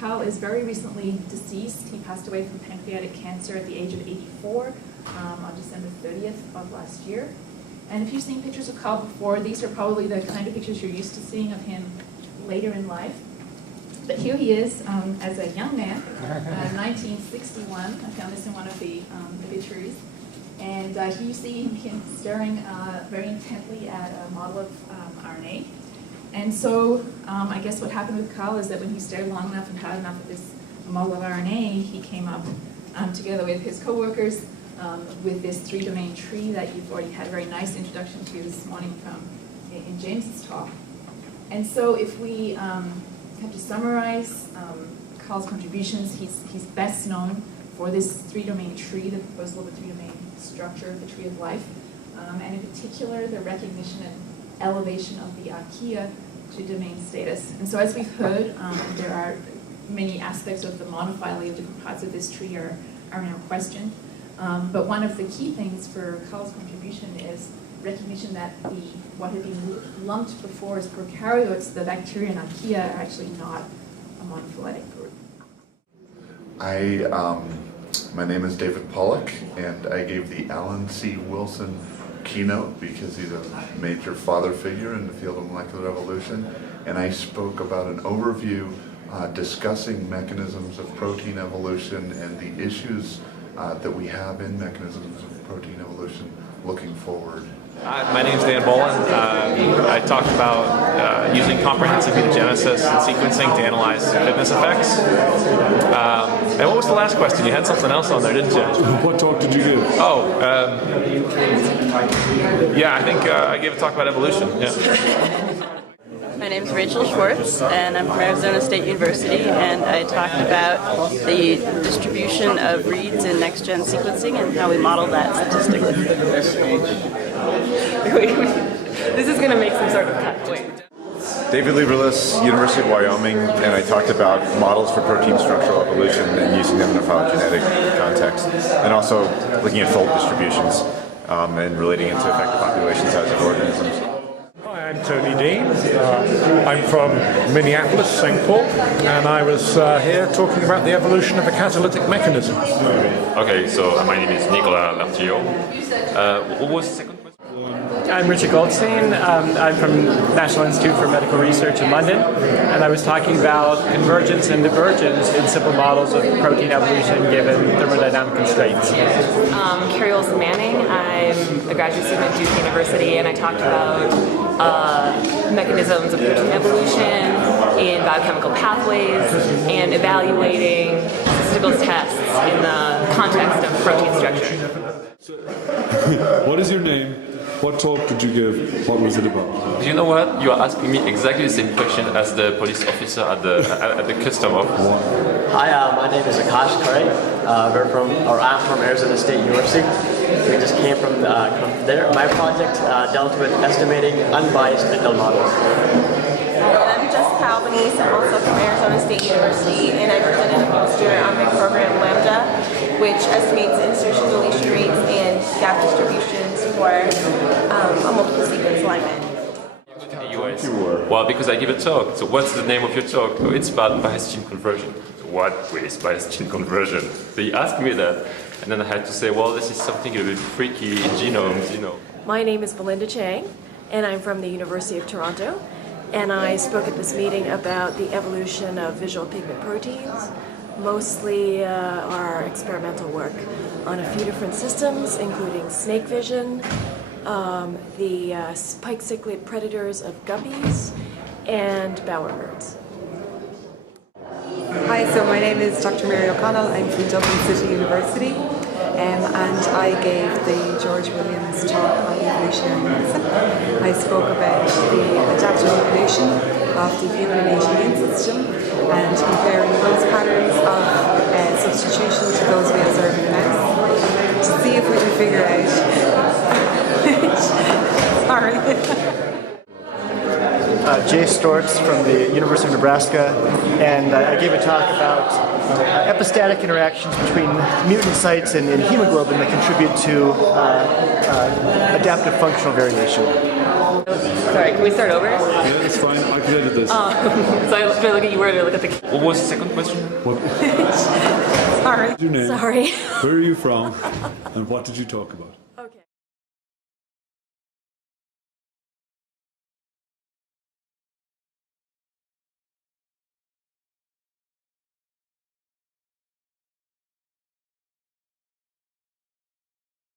Carl is very recently deceased. He passed away from pancreatic cancer at the age of 84 on December 30th of last year. And if you've seen pictures of Carl before, these are probably the kind of pictures you're used to seeing of him later in life. But here he is as a young man, 1961. I found this in one of the obituaries. And here you see him staring very intently at a model of RNA. And so I guess what happened with Carl is that when he stared long enough and had enough of this model of RNA, he came up together with his coworkers with this three-domain tree that you've already had a very nice introduction to this morning in James's talk. And so if we have to summarize Carl's contributions, he's best known for this three-domain tree, the proposal of a three-domain structure of the tree of life, and in particular the recognition and elevation of the archaea to domain status. And so as we've heard, there are many aspects of the monophyly of different parts of this tree are now questioned. But one of the key things for Carl's contribution is recognition that what had been lumped before as prokaryotes, the bacteria and archaea, are actually not a monophyletic group. My name is David Pollock, and I gave the Alan C. Wilson keynote because he's a major father figure in the field of molecular evolution, and I spoke about an overview discussing mechanisms of protein evolution and the issues that we have in mechanisms of protein evolution looking forward. My name is Dan Boland. I talked about using comprehensive mutagenesis and sequencing to analyze fitness effects. And what was the last question? You had something else on there, didn't you? What talk did you give? Oh, yeah, I think I gave a talk about evolution. Yeah. My name is Rachel Schwartz, and I'm from Arizona State University, and I talked about the distribution of reads in next-gen sequencing and how we model that statistically. This is going to make some sort of cut. Wait. David Lieberless, University of Wyoming, and I talked about models for protein structural evolution and using them in a phylogenetic context, and also looking at fold distributions and relating it to effective population size of organisms. Hi, I'm Tony Dean. I'm from Minneapolis, St. Paul, and I was here talking about the evolution of a catalytic mechanism. Okay, so my name is Nicolas Lartillot. What was the second question? I'm Richard Goldstein. I'm from National Institute for Medical Research in London, and I was talking about convergence and divergence in simple models of protein evolution given thermodynamic constraints. Carrie Olson Manning. I'm a graduate student at Duke University, and I talked about mechanisms of protein evolution in biochemical pathways and evaluating statistical tests in the context of protein structure. What is your name? What talk did you give? What was it about? You know what? You are asking me exactly the same question as the police officer at the custom office. Hi, my name is Akash Kare. I'm from Arizona State University. We just came from there. My project dealt with estimating unbiased mental models. I'm Jessica Albanese. I'm also from Arizona State University, and I presented a poster on my program Lambda, which estimates insertion deletion rates and gap distributions for a multiple sequence alignment. In the US. Well, because I give a talk. So what's the name of your talk? Oh, it's about biased gene conversion. What is biased gene conversion? So he asked me that, and then I had to say, well, this is something a bit freaky in genomes, you know. My name is Belinda Chang, and I'm from the University of Toronto, and I spoke at this meeting about the evolution of visual pigment proteins, mostly our experimental work on a few different systems, including snake vision, the spike cichlid predators of guppies, and bowerbirds. Hi, so my name is Dr. Mary O'Connell. I'm from Dublin City University, and I gave the George Williams talk on evolutionary medicine. I spoke about the adaptive evolution of the human innate immune system and comparing those patterns of substitution to those we observe in mouse to see if we can figure out. Sorry. Jay Stortz from the University of Nebraska, and I gave a talk about epistatic interactions between mutant sites and hemoglobin that contribute to adaptive functional variation. Sorry, can we start over? Yeah, that's fine. I can edit this. So I look at you, where do I look at the... What was the second question? Sorry. Your name? Sorry. Where are you from? And what did you talk about?